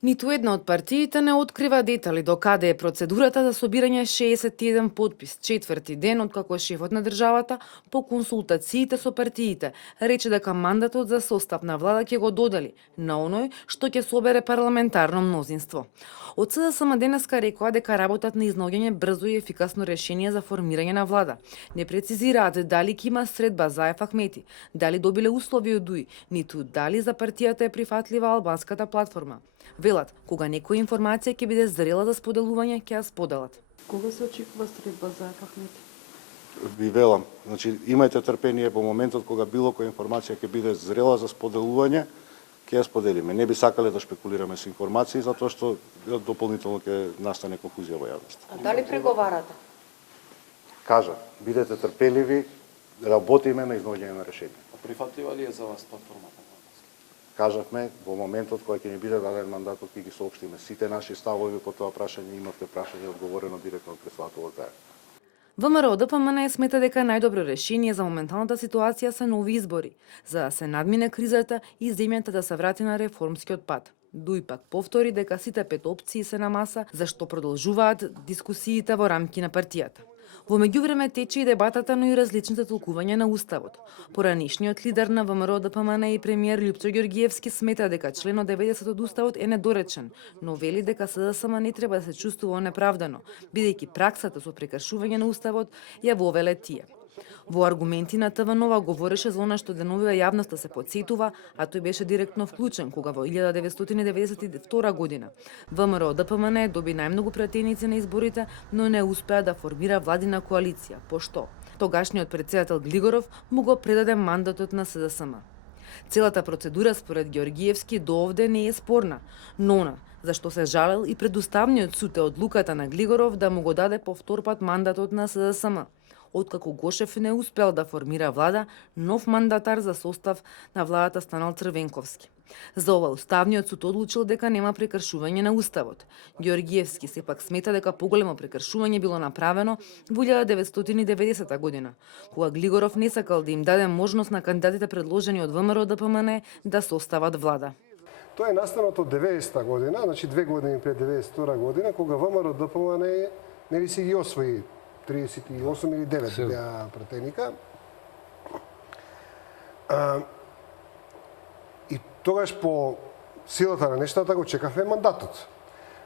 Ниту една од партиите не открива детали до каде е процедурата за собирање 61 потпис, четврти ден откако шефот на државата по консултациите со партиите рече дека мандатот за состав на влада ќе го додели на оној што ќе собере парламентарно мнозинство. Од СДСМ денеска рекоа дека работат на изнаоѓање брзо и ефикасно решение за формирање на влада. Не прецизираат дали ќе има средба за Ахмети, дали добиле услови од ДУИ, ниту дали за партијата е прифатлива албанската платформа. Велат, кога некоја информација ќе биде зрела за споделување, ќе ја споделат. Кога се очекува средба за Ахмети? Ви велам, значи имајте трпение во моментот кога било која информација ќе биде зрела за споделување, ќе ја споделиме. Не би сакале да шпекулираме со информации затоа што дополнително ќе настане конфузија во јавноста. А дали преговарате? Кажа, бидете трпеливи, работиме на изнаоѓање на решение. Прифатлива ли е за вас платформата? Кажавме, во моментот кога ќе ни биде даден мандатот, ќе ги соопштиме сите наши ставови по тоа прашање, имавте прашање одговорено директно од председателот Гај. ВМРО ДПМН смета дека најдобро решение за моменталната ситуација се нови избори, за да се надмине кризата и земјата да се врати на реформскиот пат. ДУИ пак повтори дека сите 5 опции се на маса, зашто продолжуваат дискусиите во рамки на партијата. Во меѓувреме тече и дебатата, но и различните толкувања на Уставот. Поранешниот лидер на ВМРО ДПМН и премиер Лјупчо Ѓоргиевски смета дека членот 90 од Уставот е недоречен, но вели дека СДСМ не треба да се чувствува неправдано, бидејќи праксата со прекршување на Уставот ја вовеле тие. Во аргументи на ТВ Нова говореше за она што деновива јавноста се потсетува, а тој беше директно вклучен кога во 1992 година ВМРО ДПМН доби најмногу пратеници на изборите, но не успеа да формира владина коалиција, пошто тогашниот претседател Глигоров му го предаде мандатот на СДСМ. Целата процедура според Ѓоргиевски до овде не е спорна, но зашто се жалел и пред Уставниот суд е одлуката на Глигоров да му го даде повторпат мандатот на СДСМ. Откако Гошев не успел да формира влада, нов мандатар за состав на владата станал Црвенковски. За ова Уставниот суд одлучил дека нема прекршување на Уставот. Ѓоргиевски сепак смета дека поголемо прекршување било направено во 1990 година, кога Глигоров не сакал да им даде можност на кандидатите предложени од ВМРО ДПМН да состават влада. Тоа е настанато од 90-та година, значи 2 години пред 92 година, кога ВМРО ДПМН нели си ги освои 38 или 9 беа пратеника. И тогаш по силата на нештата го чекавме мандатот.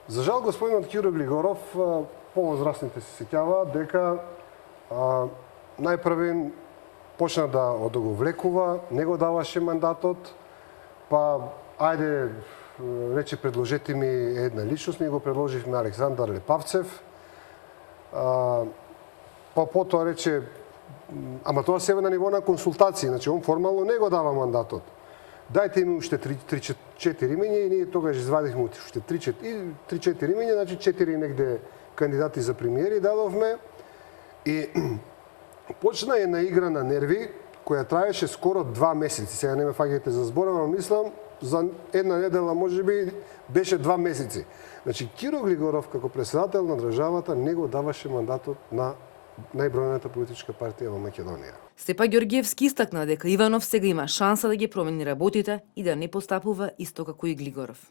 За жал, господинот Киро Глигоров, повозрастните се сеќаваат дека најпрвен почна да одоговлекува, не го даваше мандатот, па ајде, рече, предложете ми една личност, ние го предложивме Александар Лепавцев, па потоа рече, ама тоа се на ниво на консултации, значи он формално не го дава мандатот. Дајте ми уште 3-4 имења и ние тогаш извадихме уште 3-4 имења, значи 4 негде кандидати за премиери дадовме и почна една игра на нерви која траеше скоро 2 месеци. Сега не ме фаќајте за збора, но мислам за една недела можеби беше 2 месеци. Значи Киро Глигоров како председател на државата не го даваше мандатот на најбројната политичка партија во Македонија. Сепак Ѓоргиевски истакна дека Иванов сега има шанса да ги промени работите и да не постапува исто како и Глигоров.